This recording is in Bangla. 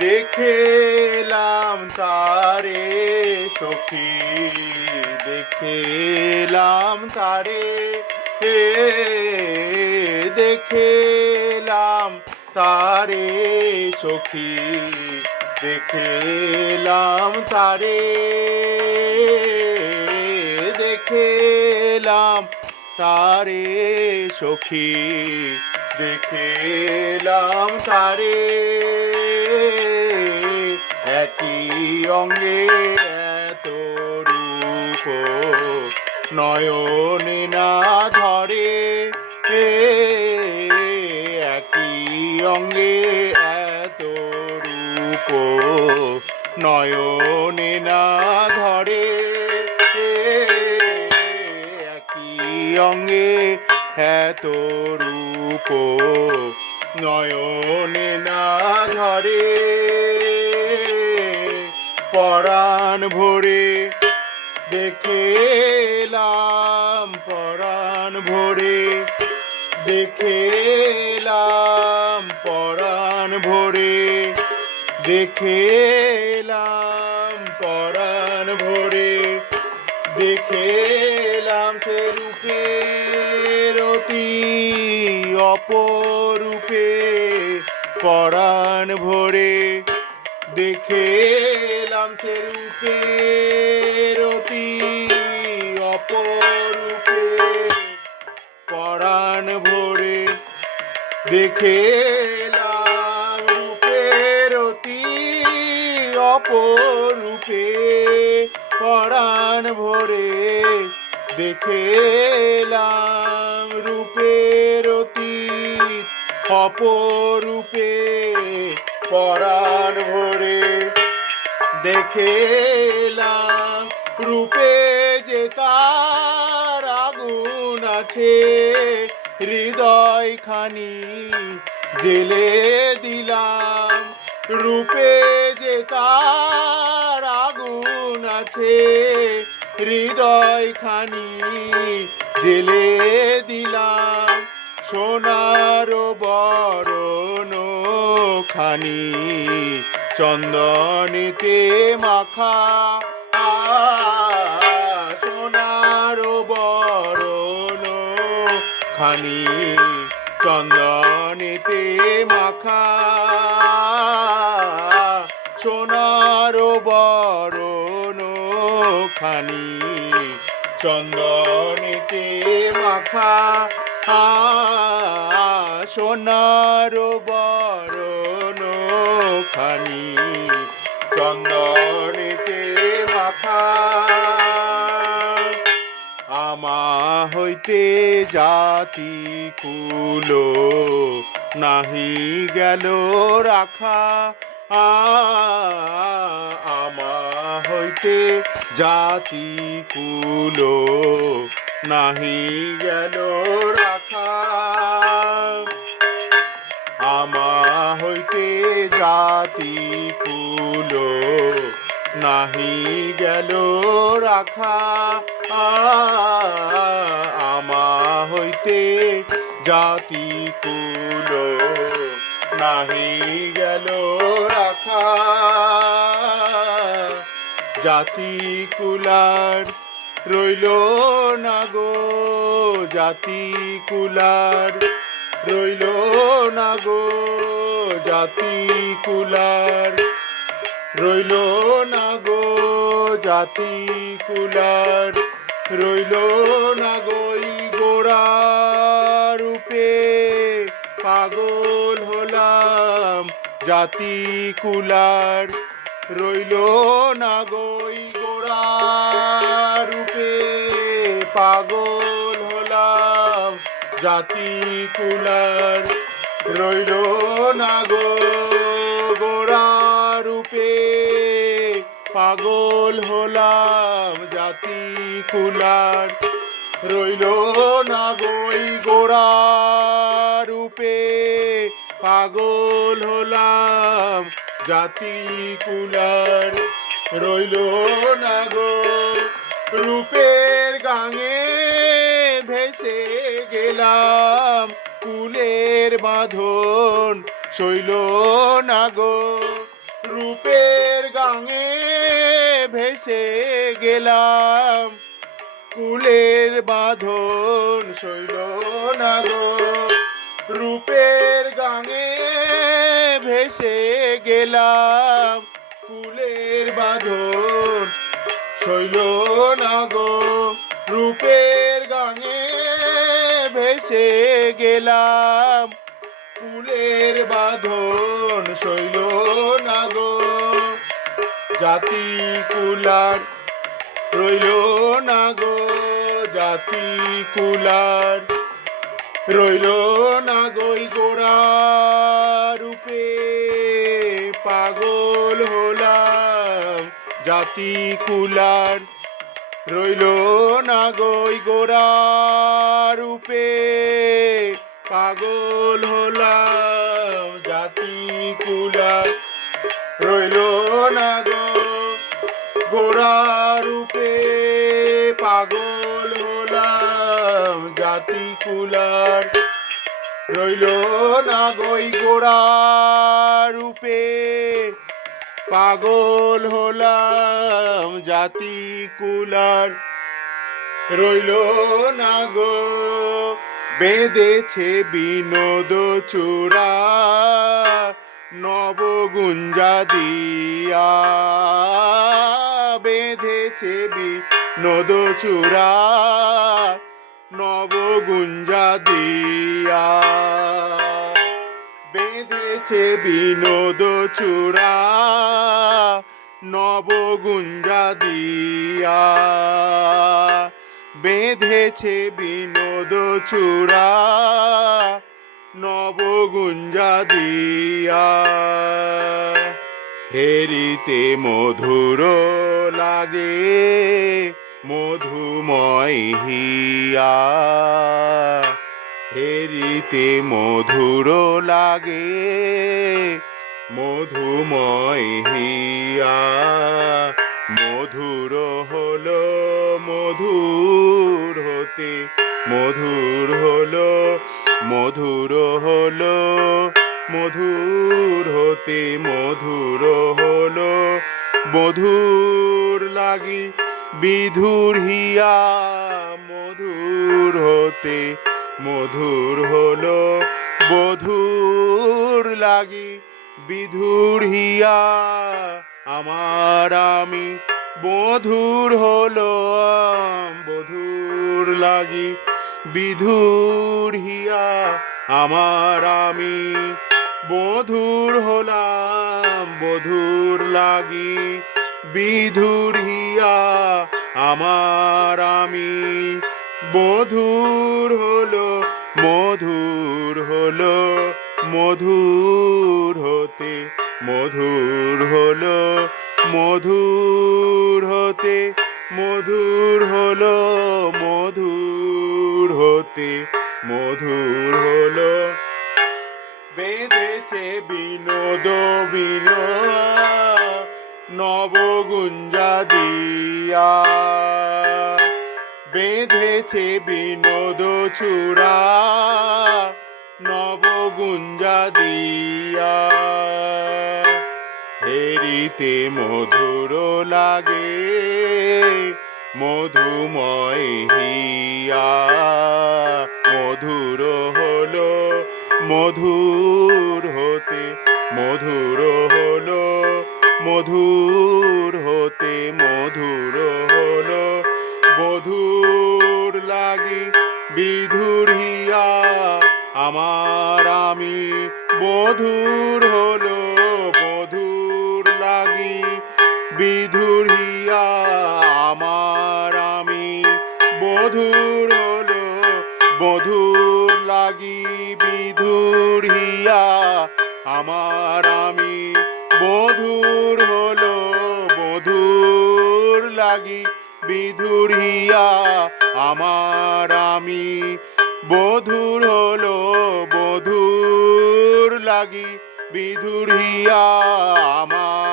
দেখেলাম তারে সখী, দেখেলাম তারে, হে দেখেলাম তারে সখী, দেখেলাম তারে, দেখেলাম তারে সখী, দেখেলাম তারে, একই অঙ্গে এত রূপ নয়নে না ধরে, একই অঙ্গে এত রূপ নয়নে না ধরে, একই অঙ্গে এত রূপ নয়নে না ধরে, পরাণ ভরে দেখেলাম, পরাণ ভরে দেখেলাম, পরাণ ভরে দেখেলাম, পরাণ ভরে দেখেলাম, সে রূপের অতি অপরূপে, পরাণ ভরে দেখেলাম, সে রূপের অতি অপরূপে, পরাণ ভরে দেখেলাম, রূপের অতি অপরূপে, পরাণ ভরে দেখেলাম, রূপের অতি অপরূপে, পরাণ ভরে দেখেলাম, রূপে যে তার আগুন আছে, হৃদয় খানি জেলে দিলাম, রূপে যে তার আগুন আছে, হৃদয় খানি জেলে দিলাম, সোনার বরণ খানি চন্দনেতে মাখা, সোনার বরণ খানি চন্দনেতে মাখা, সোনার বরণ খানি চন্দনেতে মাখা, সোনার বরণ খানি চন্দনেতে মাখা, আমা হইতে জাতি কুল নাহি গেল রাখা, আমা হইতে জাতি কুল নাহি গেল রাখা, আমা হইতে জাতি কুল নাহি গেল রাখা, আমা হইতে জাতি কুল নাহি গেল রাখা, জাতি কুলার রইল না গো, জাতি কুলার রইল না গো, জাতি কুলার রইল না গো, জাতি কুলার রইল না গো, গোড়া রূপে পাগল হলাম, জাতি কুলার রইল না গো, গোড়া রূপে পাগল হলাম, জাতি কুলার রইল না গো, গোড়া রূপে পাগল হলাম, জাতি কুলার রইল না গো, গোড়া রূপে পাগল হলাম, জাতি কুলার রইল না গো, রূপের গাঙে ভেসে গেলাম, কুলের বাঁধন সইল না গো, রূপের গাঙে ভেসে গেলাম, কুলের বাঁধন সইল না গো। রূপের গাঙে ভেসে গেলাম, কুলের বাঁধন সইল না গো। রূপের গাঙে ভেসে গেলাম, কুলের বাঁধন সইল না গো। জাতি কুলার রইল না গো, জাতি কুলার রইল না গই। গোরা রূপে পাগল হলাম, জাতি কুলার রইল না গই। গোরা রূপে পাগল হলাম, জাতি কুলার রইল না গো। গোরা রূপে পাগল হলাম, জাতি কুলার রইল না গই। গোরা রূপে পাগল হলাম, জাতি কুলার রইল না গো। বেঁধেছে বিনোদ চূড়া নবগুঞ্জা দিয়া, বেঁধেছে বিনোদ চূড়া নবগুঞ্জা দিয়া, বেঁধেছে বিনোদ চূড়া নবগুঞ্জা দিয়া, বেঁধেছে বিনোদ চূড়া নবগুঞ্জা দিয়া। হেরিতে মধুর লাগে মধুময় হিয়া, হেরিতে মধুর লাগে মধুময় হিয়া। মধুর হলো মধুর হতে, মধুর হলো মধুর হলো মধুর হতে, মধুর হলো মধুর লাগি বিধুর হিয়া। মধুর হতে মধুর হলো মধুর লাগি বিধুর হিয়া। আমার আমি মধুর হলো মধুর লাগি বিধুর হিয়া। আমার আমি মধুর হলাম মধুর লাগি বিধুর হিয়া। আমার আমি মধুর হলো মধুর হলো মধুর হতে, মধুর হলো মধুর হতে, মধুর হলো মধুর হতে, মধুর হলো। বেঁধেছে বিনোদ বিনোয়া নবগুঞ্জা দিয়া, বেঁধেছে বিনোদ চূড়া নবগুঞ্জা দিয়া। হেরিতে মধুর লাগে মধুময় হিয়া। মধুর হলো মধুর হতে, মধুর হলো মধুর হতে, মধুর হলো মধুর লাগি বিধুর হিয়া। আমার আমি মধুর হলো মধুর লাগি বিধুর হিয়া। আমার আমি মধুর হলো মধুর লাগি বিধুর হিয়া। আমার আমি মধুর হলো মধুর লাগি বিধুর হিয়া। আমার আমি মধুর হলো মধুর লাগি বিধুর হিয়া। আমার